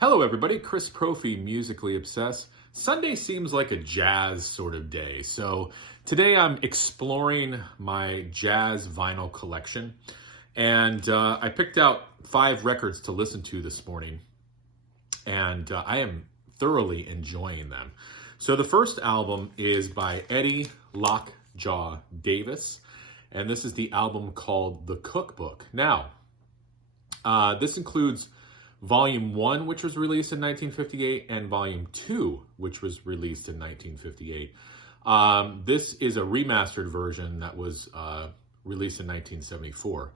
Hello everybody, Chris Profi, Musically Obsessed. Sunday seems like a jazz sort of day, so today I'm exploring my jazz vinyl collection, and I picked out 5 records to listen to this morning, and I am thoroughly enjoying them. So the first album is by Eddie Lockjaw Davis, and this is the album called The Cookbook. Now, this includes Volume 1, which was released in 1958, and Volume 2, which was released in 1958. This is a remastered version that was released in 1974.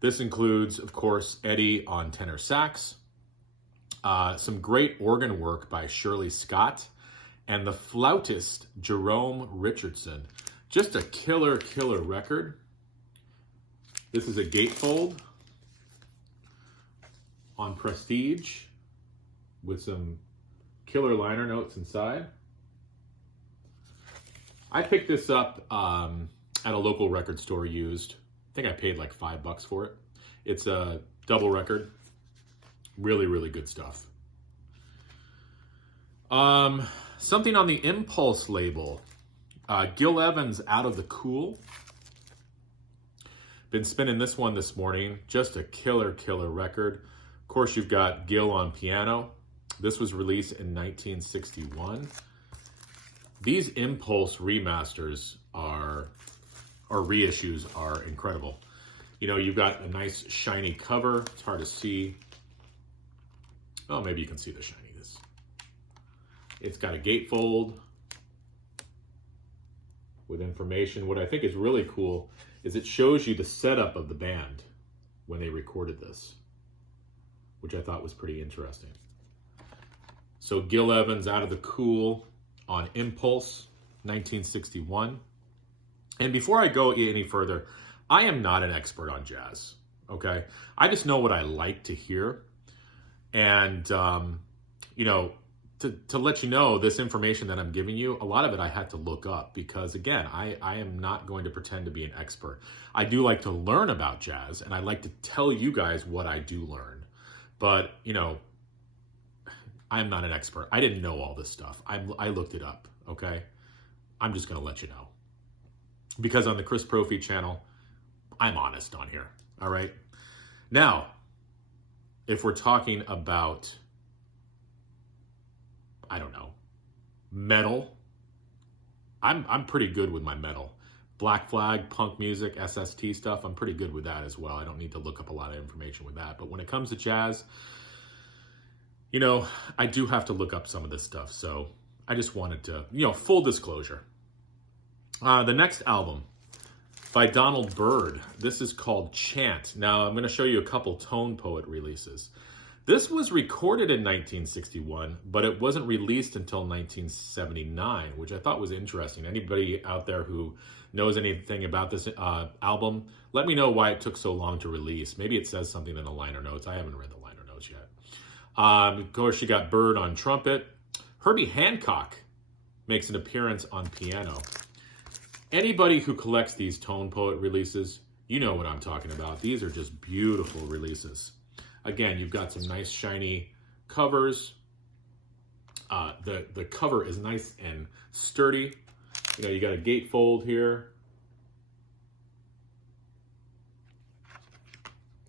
This includes, of course, Eddie on tenor sax, some great organ work by Shirley Scott, and the flautist Jerome Richardson. Just a killer record. This is a gatefold on Prestige with some killer liner notes inside. I picked this up at a local record store used. I think I paid like $5 for it. It's a double record. Really good stuff. Something on the Impulse label. Gil Evans, Out of the Cool. Been spinning this one this morning. Just a killer record. Of course, you've got Gil on piano. This was released in 1961. These Impulse remasters or reissues are incredible. You know, you've got a nice shiny cover. It's hard to see. Oh, maybe you can see the shininess. It's got a gatefold with information. What I think is really cool is it shows you the setup of the band when they recorded this, which I thought was pretty interesting. So Gil Evans, Out of the Cool on Impulse, 1961. And before I go any further, I am not an expert on jazz, okay? I just know what I like to hear. And, you know, to let you know, this information that I'm giving you, a lot of it I had to look up because, again, I am not going to pretend to be an expert. I do like to learn about jazz, and I like to tell you guys what I do learn. But, you know, I'm not an expert. I didn't know all this stuff. I looked it up, okay? I'm just going to let you know. Because on the Chris Profi channel, I'm honest on here, all right? Now, if we're talking about, I don't know, metal, I'm pretty good with my metal. Black Flag, punk music, SST stuff, I'm pretty good with that as well. I don't need to look up a lot of information with that. But when it comes to jazz, you know, I do have to look up some of this stuff. So I just wanted to, you know, full disclosure. The next album by Donald Byrd. This is called Chant. Now, I'm going to show you a couple Tone Poet releases. This was recorded in 1961, but it wasn't released until 1979, which I thought was interesting. Anybody out there who knows anything about this album, let me know why it took so long to release. Maybe it says something in the liner notes. I haven't read the liner notes yet. Of course, you got Byrd on trumpet. Herbie Hancock makes an appearance on piano. Anybody who collects these Tone Poet releases, you know what I'm talking about. These are just beautiful releases. Again, you've got some nice shiny covers. The cover is nice and sturdy. You know, you got a gatefold here.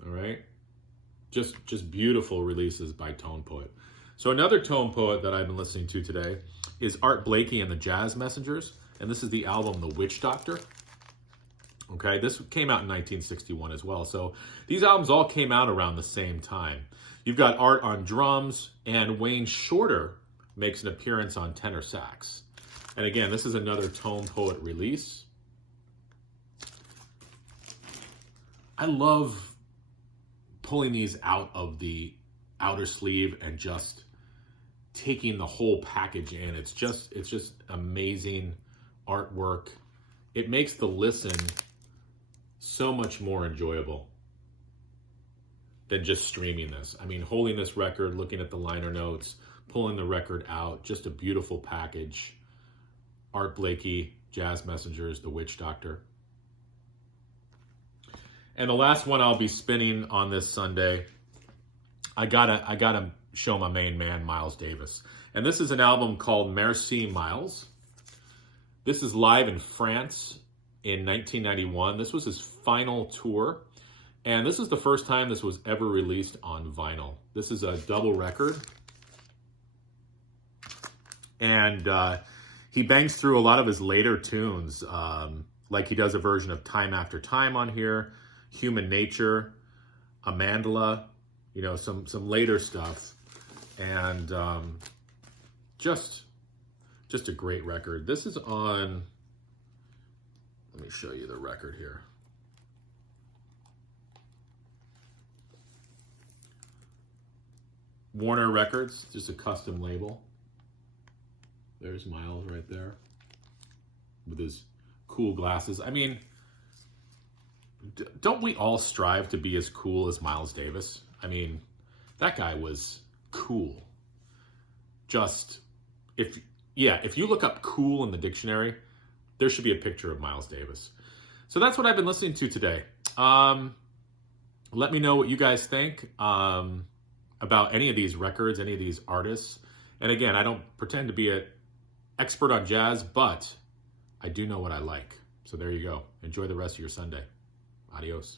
All right. Just beautiful releases by Tone Poet. So another Tone Poet that I've been listening to today is Art Blakey and the Jazz Messengers. And this is the album The Witch Doctor. Okay, this came out in 1961 as well. So these albums all came out around the same time. You've got Art on drums, and Wayne Shorter makes an appearance on tenor sax. And again, this is another Tone Poet release. I love pulling these out of the outer sleeve and just taking the whole package in. It's just amazing artwork. It makes the listen so much more enjoyable than just streaming this. I mean, holding this record, looking at the liner notes, pulling the record out, just a beautiful package. Art Blakey, Jazz Messengers, The Witch Doctor. And the last one I'll be spinning on this Sunday, I gotta show my main man, Miles Davis. And this is an album called Merci Miles. This is live in France in 1991. This was his final tour. And this is the first time this was ever released on vinyl. This is a double record. And he bangs through a lot of his later tunes. Like he does a version of Time After Time on here, Human Nature, Amandla, you know, some later stuff. And just a great record. This is on, let me show you the record here. Warner Records, just a custom label. There's Miles right there with his cool glasses. I mean, don't we all strive to be as cool as Miles Davis? I mean, that guy was cool. Just, if you look up cool in the dictionary, there should be a picture of Miles Davis. So that's what I've been listening to today. Let me know what you guys think about any of these records, any of these artists. And again, I don't pretend to be an expert on jazz, but I do know what I like. So there you go. Enjoy the rest of your Sunday. Adios.